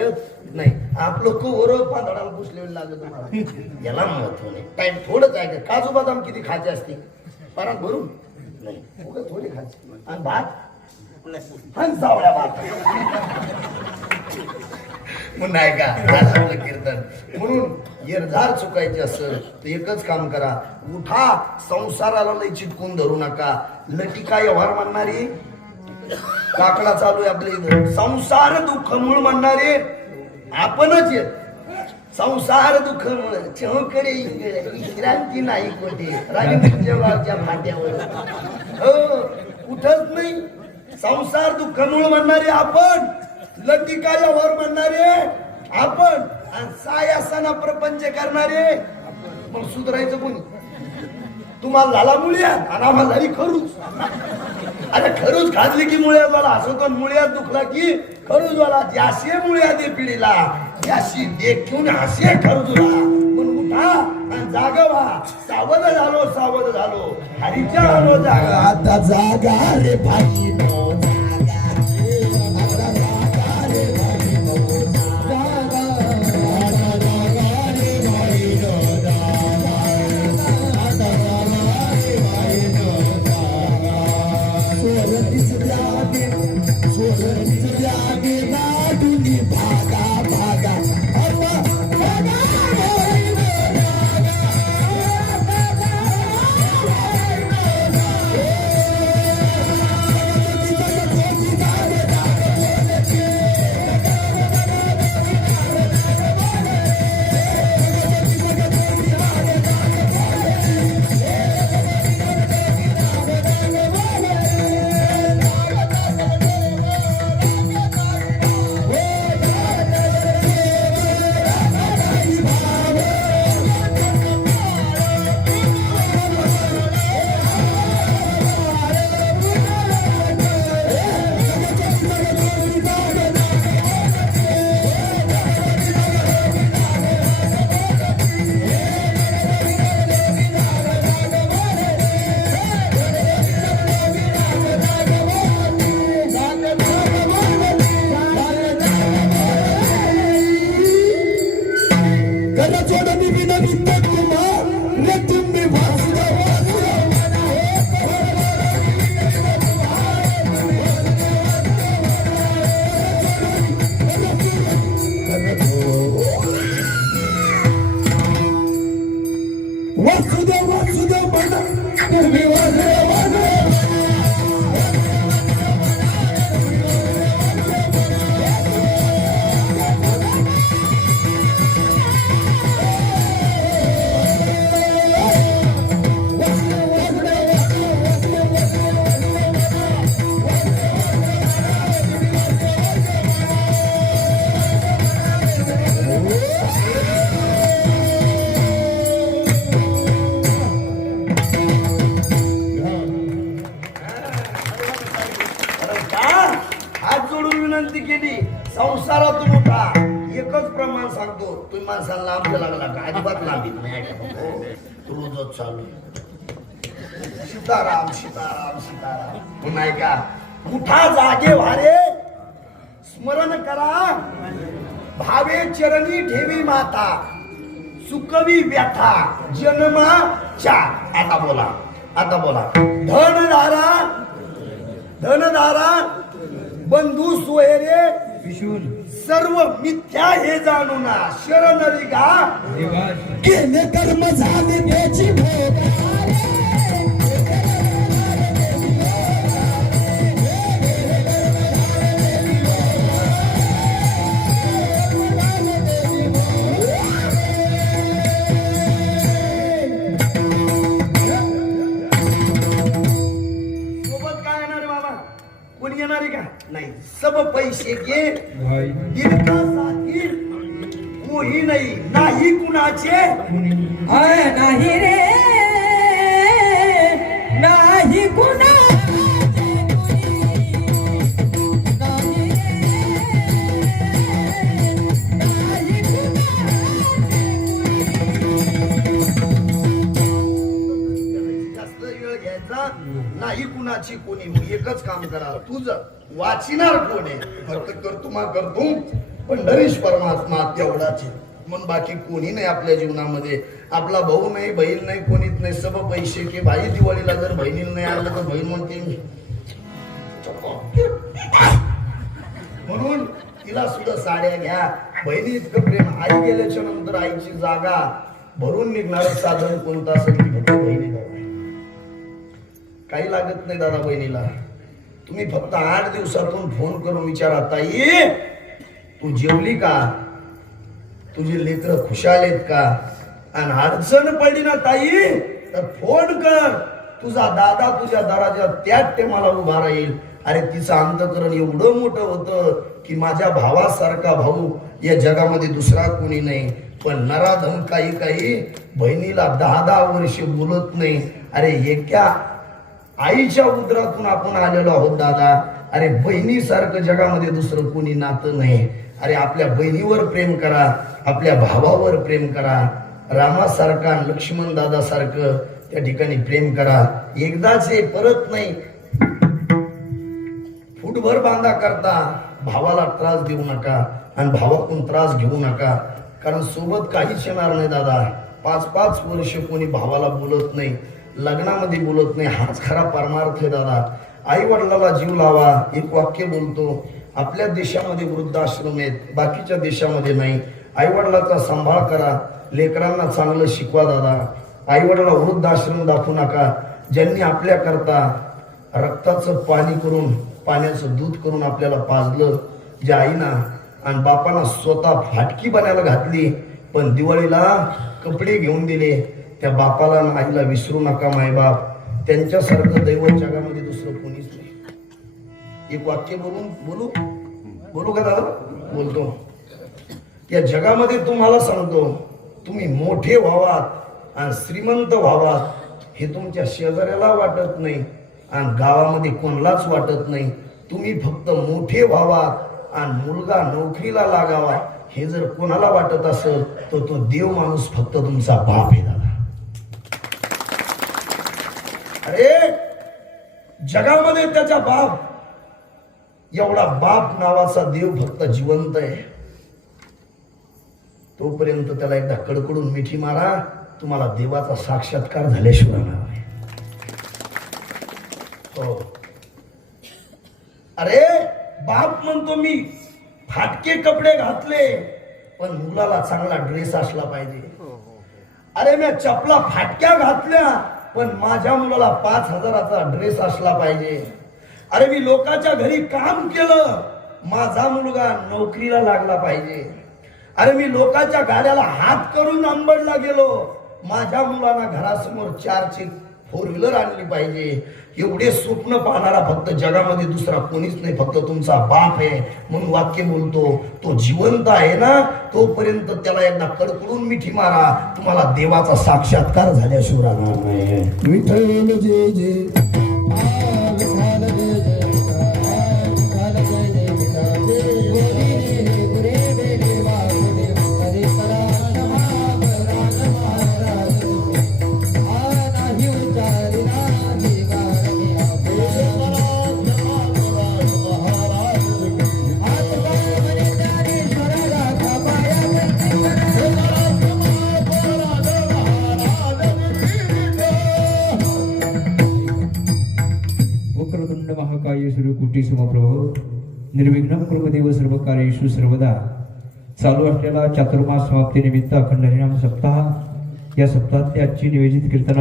नाही आपलं कोर पांदडाला पुसलेलं लागत तुम्हाला याला महत्व नाही. टाइम थोडंच आहे. काजू बदाम किती खायचे असते परात भरून नाही उगाच थोडी खायचे. आणि भात आणि जावळ्या भात मग नाही का आज आपलं कीर्तन म्हणून येरझार चुकायची असेल तर एकच काम करा. उठा, संसाराला लई चिटकून धरू नका. लटिका व्यवहार म्हणणारी काकडा चालू आहे आपल्या इथं. संसार दुःख मूळ म्हणणारे आपणच येत. संसार दुःख मूळ चौकडे विश्रांती नाही कोठे राजच्या फाट्यावर हो कुठच नाही. संसार दुःख मूळ म्हणणारे आपण, लटिका व्यवहार म्हणणारे आपण, आणि सायासना प्रपंच करणारे पण सुधारायचं कोणी. तुम्हाला झाला मुळ्यात आणि आम्हाला झाली खरूच. अरे खरूच खाजली की मुळ्यात मला हसवतो, मुळ्यात दुखला की खरूच वाला. ज्याशी मुळ्यात दे पिढीला त्याशी देखून हसे खरूजला. पण उठा आणि जागा व्हा. सावध झालो सावध झालो हरीच्या आलो जागा. आता जागा रे भाई संसारातून उठा. एकच प्रमाण सांगतो. तुम्ही माणसाला लांब लागला का अजिबात लांबी नाही. रोजच चालू सीताराम सीताराम सीताराम नाही का. उठा जागे वारे स्मरण करा. भावे चरणी ठेवी माता सुकवी व्यथा जन्माच्या. आता बोला आता बोला. धनधारा धनधारा बंधू सोयरे सर्व मिथ्या हे जाणू ना. शरणरी गा केले कर्म झाले त्याची नाही. सब पैसे के दिलका साथी कोही नाही. नाही कुणाचे नाही रे नाही कुणा. जास्त वेळ घ्यायचा नाही कुणाची कोणी. एकच काम करा. तुझं वाचिनार कोण आहे. फक्त करतो मा करतो पंढरीश परमात्मा तेवढाच आहे. मग बाकी कोणी नाही आपल्या जीवनामध्ये. आपला भाऊ नाही, बहीण नाही, कोणीच नाही. सब पैसे की भाई दिवाळीला जर बहिणीला नाही आणलं तर बहीण म्हणते. म्हणून तिला सुद्धा साड्या घ्या. बहिणी इतकं प्रेम. आई गेल्याच्या नंतर आईची जागा भरून निघणारं साधन कोणतं असेल ती फक्त बहिणी दादा. काही लागत नाही दादा बहिणीला. तुम्ही फक्त 8 दिवसातून फोन करून विचारा, ताई तू जेवली का, तुझी लेकरं खुशाल आहेत का, आणि अडचण पडली ना ताई तर फोन कर. तुझा दादा तुझ्या दाराच्या त्याच टेमाला उभा राहील. अरे तिचं अंतकरण एवढं मोठं होतं की माझ्या भावासारखा भाऊ या जगामध्ये दुसरा कोणी नाही. पण नराधम काही बहिणीला 10 वर्ष बोलत नाही. अरे एका आईच्या उदरातून आपण आलेलो आहोत दादा. अरे बहिणीसारखं जगामध्ये दुसरं कोणी नातं नाही. अरे आपल्या बहिणीवर प्रेम करा, आपल्या भावावर प्रेम करा. रामासारखा लक्ष्मण दादा सारखं त्या ठिकाणी प्रेम करा. एकदाच हे परत नाही. फुटभर बांधा करता भावाला त्रास देऊ नका आणि भावाकडून त्रास घेऊ नका. कारण सोबत काहीच येणार नाही दादा. 5-5 वर्ष कोणी भावाला बोलत नाही, लग्नामध्ये बोलत नाही. हाच खरा परमार्थ आहे दादा. आई वडिलाला जीव लावा. एक वाक्य बोलतो, आपल्या देशामध्ये वृद्धाश्रम आहेत, बाकीच्या देशामध्ये नाही. आई वडिलाचा सांभाळ करा. लेकरांना चांगलं शिकवा दादा. आई वडिलाला वृद्धाश्रम दाखवू नका. ज्यांनी आपल्या करता रक्ताचं पाणी करून, पाण्याचं दूध करून आपल्याला पाजलं, ज्या आईना आणि बापांना स्वतः फाटकी बनायला घातली पण दिवाळीला कपडे घेऊन दिले, त्या बापाला आणि आईला विसरू नका मायबाप. त्यांच्यासारखं दैवत जगामध्ये दुसरं कोणीच नाही. एक वाक्य बोलू का दादा? बोलतो. या जगामध्ये तुम्हाला सांगतो, तुम्ही मोठे व्हावात आणि श्रीमंत व्हावात हे तुमच्या शेजाऱ्याला वाटत नाही आणि गावामध्ये कोणालाच वाटत नाही. तुम्ही फक्त मोठे व्हावात आणि मुलगा नोकरीला लागावा हे जर कोणाला वाटत असेल तर तो देव माणूस फक्त तुमचा बाप आहे दादा. अरे जगामध्ये त्याचा बाप, एवढा बाप नावाचा देव फक्त जिवंत आहे. तोपर्यंत त्याला एकदा कडकडून मिठी मारा. तुम्हाला देवाचा साक्षात्कार झाल्याशिवाय नाही. हो. अरे बाप म्हणतो मी फाटके कपडे घातले पण मुलाला चांगला ड्रेस असला पाहिजे. अरे मी चपला फाटक्या घातल्या पण माझ्या मुलाला 5,000चा ड्रेस असला पाहिजे. अरे मी लोकांच्या घरी काम केलं, माझा मुलगा नोकरीला लागला पाहिजे. अरे मी लोकांच्या गाड्याला हात करून आंबडला गेलो, माझ्या मुलांना घरासमोर 4ची 4 व्हीलर आणली पाहिजे. एवढे स्वप्न पाहणारा फक्त जगामध्ये दुसरा कोणीच नाही, फक्त तुमचा बाप आहे. म्हणून वाक्य बोलतो, तो जिवंत आहे ना तोपर्यंत त्याला एकदा कडकडून मिठी मारा. तुम्हाला देवाचा साक्षात्कार झाल्याशिवाय राहणार नाही. विठ्ठल जय जय विठ्ठल जय जय विठ्ठल जय जय विठ्ठल जय गुरे बेरे वासुदेव हरे सरान महाराज नाही उचारिना वक्रतुंड महाकाय सूर्यकोटी समप्रभ निर्विघ्न कुर्मदेव सर्व कार्येषु सर्वदा. चालू असलेला चातुर्मास समाप्ती निमित्त अखंड हरिनाम सप्ताह, या सप्ताहातली आजची निवेदित कीर्तनाची